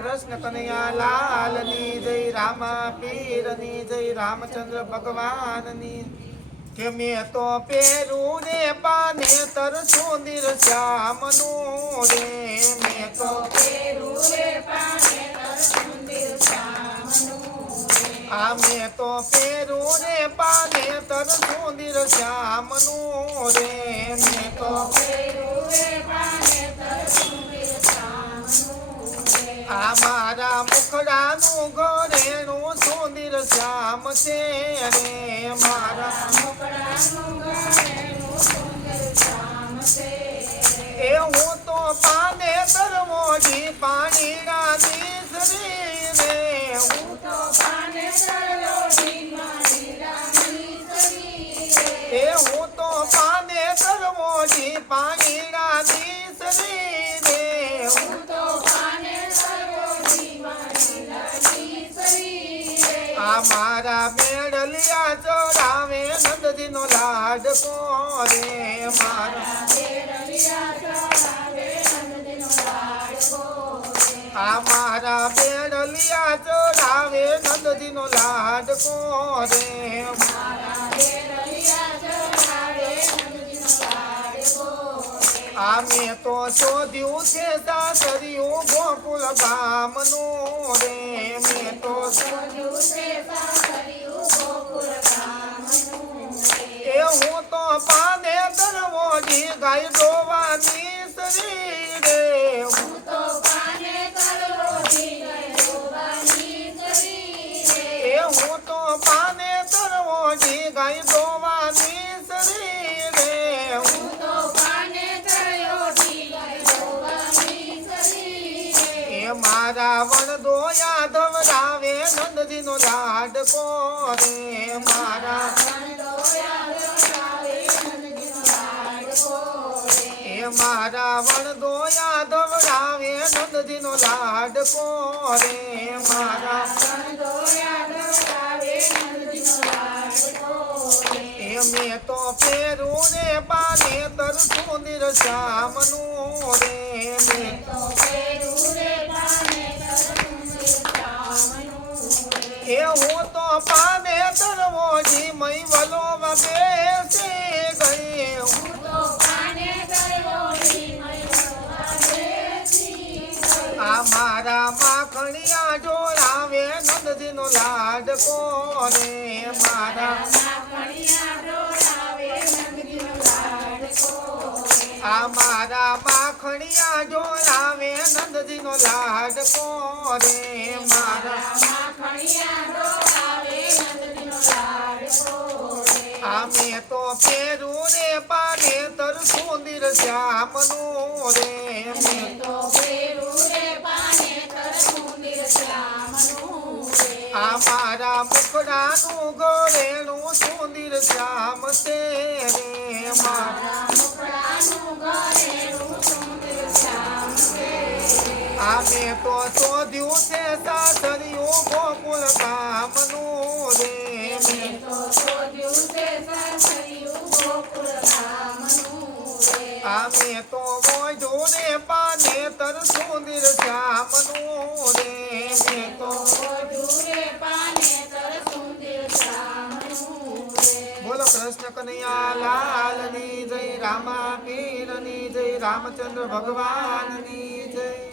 કૃષ્ણ કનૈયા લાલની જય રામા પીરની જય રામચંદ્ર ભગવાનની કે મેં તો પેરું રે પાને તર સુંદર શ્યામનું રે મેં તો આ મેં તો પેરું રે પાને તર સુંદર શ્યામનું રે મેં તો આ મારા મુખડાનું ઘરેણું સુંદર શ્યામ છે રે મારા એ હું તો પાને તરવોજી પાણીના દીસરી રે હું એ હું તો પાને તરવોજી પાણીના દીસરી રે હું આ મેળલિયા ચડાવે લાડ કો રે મારા. આ મારા બેડલિયા ચડાવે લાડ કો રે આમે તો શોધ્યું છે સાસરિયું ગોકુલ ગામનું રે. મેં તો એ ગાય ડોવાની સરી રે હું તો પાને દરવોજી ગાય ડોવાની સરી રે હું એ. મારા વણદો યાદવ રાવે નંદજીનો લાડકો રે મારા વણ દોયા વણદો નંદજી નો લાડ કોરે. મારા મેં તો ફેરું રે. પાને તર સુંદર શ્યામનું રે. મેં એ હું તો પાને તરવોજી મય વલો બેસે. માખણિયા નંદજી નો લાડકો રે મારા? આ મારા માખણિયા ડોળાવે નંદજી નો લાડકો રે મારા? અમે તો પેરું રે પાને તર સુંદર શ્યામનું રે મેં આ મારા મુખડાનું ગોરેણું સુંદર શ્યામ તે રે મારા આ મેં તો શોધ્યું છે સાધર્યું ગોકુલ કામનું રે અમે તો મોઢું રે પાને તર સુંદર શ્યામનું રે કનૈયા લાલની જય રામા પીરની જય રામચંદ્ર ભગવાનની જય